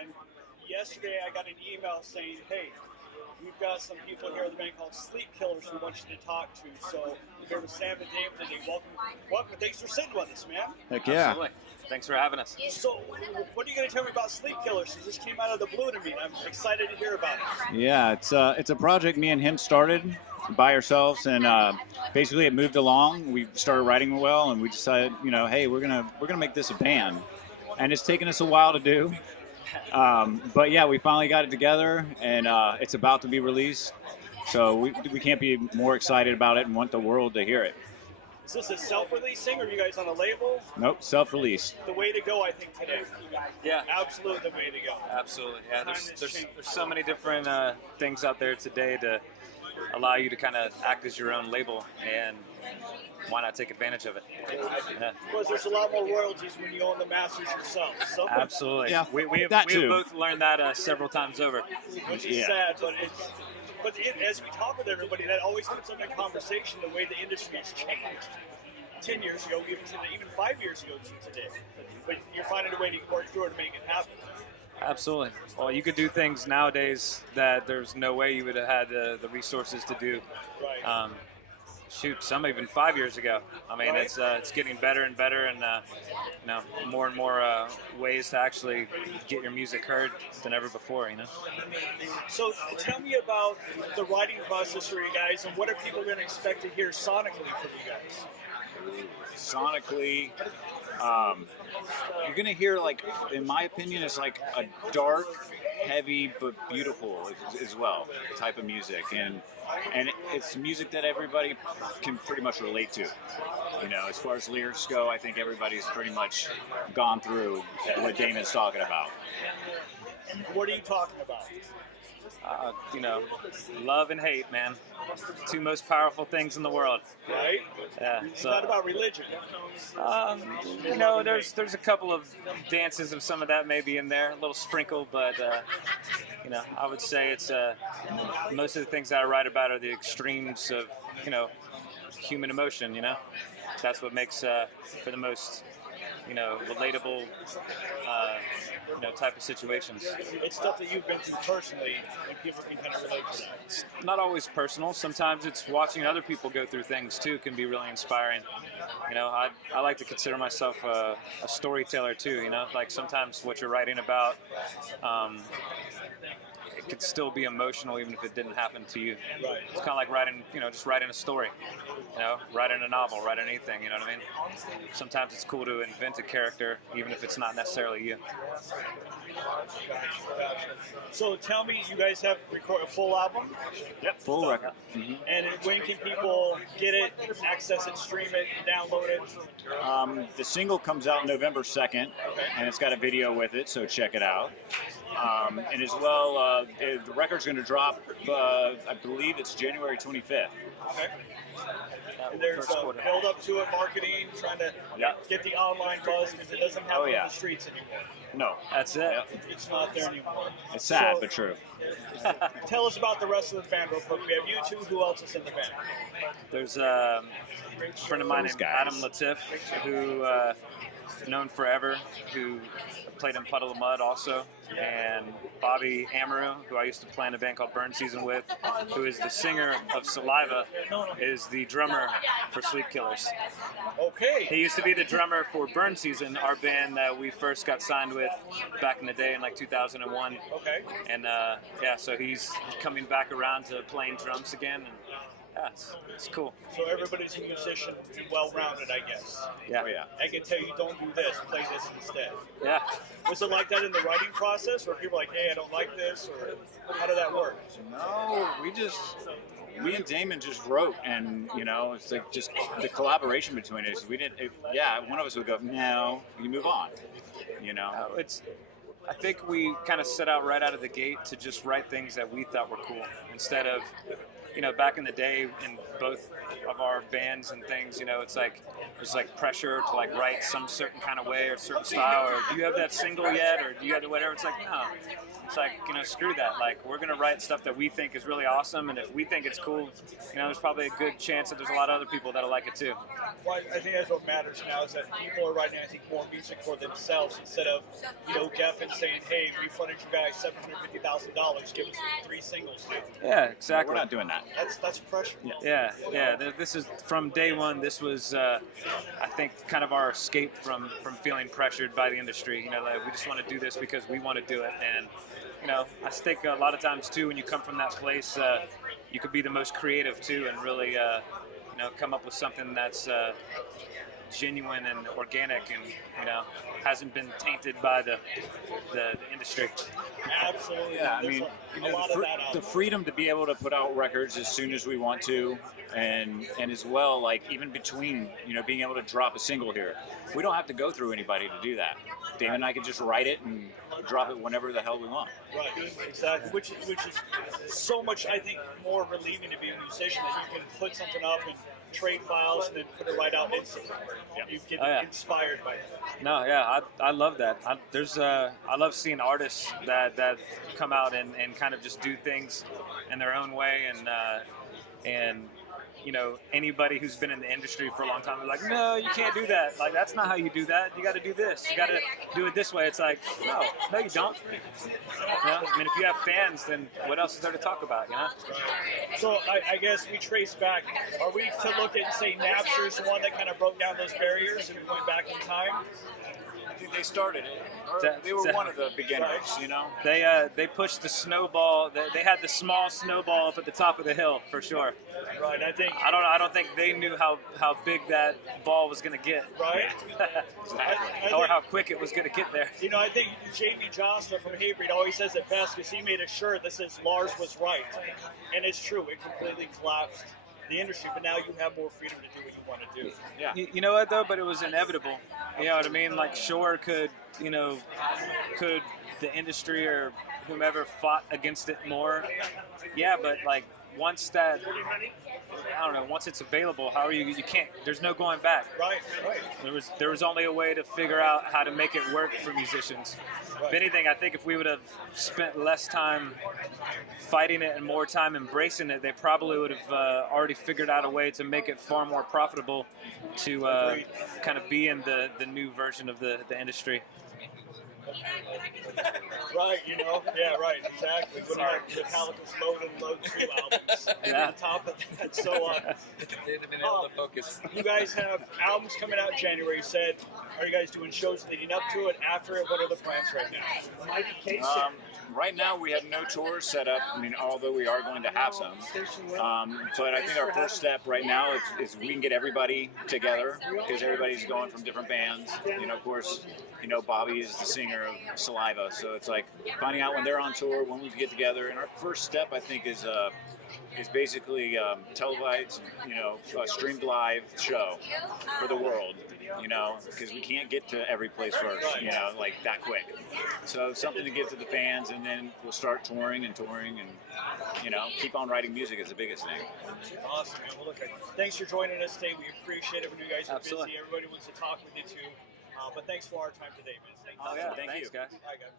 and yesterday I got an email saying, hey, we've got some people here at the band called Sleepkillers who want you to talk to. So here with Sam and Dave today. Welcome. Thanks for sitting with us, man. Heck yeah. Absolutely. Thanks for having us. So what are you going to tell me about Sleepkillers? It just came out of the blue to me. I'm excited to hear about it. Yeah, it's a project me and him started by ourselves, and basically it moved along. We started writing well, and we decided, hey, we're gonna make this a band, and it's taken us a while to do. But yeah, we finally got it together, and it's about to be released. So we can't be more excited about it and want the world to hear it. Is this a self-release thing, or are you guys on a label? Nope, self-release. The way to go, I think, today. Yeah. Absolutely the way to go. Absolutely. Yeah, there's so many different things out there today to allow you to kind of act as your own label, and why not take advantage of it? Yeah. Because there's a lot more royalties when you own the masters yourself. So. Absolutely. Yeah, we have both learned that several times over. Which is sad, but as we talk with everybody, that always puts up in conversation the way the industry has changed. 10 years ago, even 5 years ago to today. But you're finding a way to work through it and make it happen. Absolutely. Well, you could do things nowadays that there's no way you would have had the resources to do. Right. Some even 5 years ago. I mean, right. It's getting better and better, and more and more ways to actually get your music heard than ever before. So tell me about the writing process for you guys, and what are people going to expect to hear sonically from you guys? Sonically, you're gonna hear, like, in my opinion, it's like a dark, heavy but beautiful as well type of music, and it's music that everybody can pretty much relate to. As far as lyrics go, I think everybody's pretty much gone through what Damon's talking about. What are you talking about? Love and hate, man. Two most powerful things in the world. Right? Yeah. It's not about religion. There's a couple of dances of some of that maybe in there, a little sprinkle, but I would say it's most of the things that I write about are the extremes of human emotion. That's what makes for the most relatable type of situations. It's stuff that you've been through personally, and people can kind of relate to that. It's not always personal. Sometimes it's watching other people go through things too can be really inspiring. I like to consider myself a storyteller too. Like sometimes what you're writing about, it could still be emotional even if it didn't happen to you. Right. It's kind of like writing, just writing a story, writing a novel, writing anything, you know what I mean? Sometimes it's cool to invent a character even if it's not necessarily you. So tell me, you guys have recorded a full album? Yep, full record. Mm-hmm. And when can people get it, access it, stream it, download it? The single comes out November 2nd, and it's got a video with it, so check it out. And as well, the record's going to drop, I believe it's January 25th. Okay. And there's a build up to it, marketing, trying to get the online buzz, because it doesn't happen in the streets anymore. No. That's it. Yep. It's not there anymore. It's sad, but true. Tell us about the rest of the band real quick. We have you two. Who else is in the band? There's a friend of mine named Adam Latif, who known forever, who played in Puddle of Mud also, and Bobby Amaru, who I used to play in a band called Burn Season with, who is the singer of Saliva, is the drummer for Sleepkillers. Okay. He used to be the drummer for Burn Season, our band that we first got signed with back in the day in like 2001. Okay. And so he's coming back around to playing drums again. And, it's cool. So everybody's a musician, well-rounded, I guess. Yeah. Oh, yeah. I can tell you don't do this, play this instead. Yeah. Was it like that in the writing process, where people were like, hey, I don't like this, or how did that work? No, we and Damon just wrote, and it's like just the collaboration between us. We didn't. One of us would go, no, you move on. I think we kind of set out right out of the gate to just write things that we thought were cool, instead of back in the day in both of our bands and things, it's like there's like pressure to like write some certain kind of way or certain style, or do you have that single yet, or do you have whatever? It's like, no. It's like, screw that. Like, we're going to write stuff that we think is really awesome, and if we think it's cool, there's probably a good chance that there's a lot of other people that'll like it too. Well, I think that's what matters now, is that people are writing, I think, more music for themselves instead of, Geffen saying, hey, we funded you guys $750,000, give us 3 singles now. Yeah, exactly. We're not doing that. That's pressure. Yeah. This is, from day one, this was, I think, kind of our escape from feeling pressured by the industry. Like, we just want to do this because we want to do it. And I think a lot of times too, when you come from that place, you could be the most creative too, and really, come up with something that's genuine and organic, and hasn't been tainted by the industry. Absolutely. Yeah, I mean, the freedom to be able to put out records as soon as we want to, and as well, like even between, being able to drop a single here, we don't have to go through anybody to do that. Damon and I can just write it and drop it whenever the hell we want. Right, exactly. Which is so much, I think, more relieving to be a musician, that you can put something up and trade files and then put it right out instantly. You get inspired by it. No, yeah, I love that. I love seeing artists that come out and kind of just do things in their own way, and anybody who's been in the industry for a long time is like, no, you can't do that. Like, that's not how you do that. You got to do this. You got to do it this way. It's like, no, you don't. I mean, if you have fans, then what else is there to talk about, So I guess we trace back. Are we to look at and say Napster is the one that kind of broke down those barriers and we went back in time? I think they started it. They were one of the beginners, They pushed the snowball. They had the small snowball up at the top of the hill, for sure. Right, I don't think they knew how big that ball was going to get. Right. Or how quick it was going to get there. I think Jamie Jostler from Hatebreed always says it best, because he made a shirt that says Lars was right. And it's true. It completely collapsed the industry, but now you have more freedom to do what you want to do. Yeah. You know what though? But it was inevitable. You know what I mean? Like, sure, could the industry or whomever fought against it more? Yeah, but like once it's available, how are you can't, there's no going back. Right. There was only a way to figure out how to make it work for musicians. If anything, I think if we would have spent less time fighting it and more time embracing it, they probably would have already figured out a way to make it far more profitable to kind of be in the new version of the industry. Right, yeah, right, exactly. When you have Metallica's Load and Load 2 albums on top of that, so to focus. You guys have albums coming out in January. You said, are you guys doing shows leading up to it, after it? What are the plans right now? Right now, we have no tours set up. I mean, although we are going to have some. But I think our first step right now is we can get everybody together, because everybody's going from different bands. Of course, Bobby is the singer of Saliva, so it's like finding out when they're on tour, when we get together. And our first step, I think, is basically televised, a streamed live show for the world. Because we can't get to every place first, like that quick. So something to give to the fans, and then we'll start touring and keep on writing music is the biggest thing. Awesome, man. Well, look, thanks for joining us today. We appreciate it. We know you guys are Absolutely. busy. Everybody wants to talk with you too. But thanks for our time today, man. Thanks, guys. Bye, guys.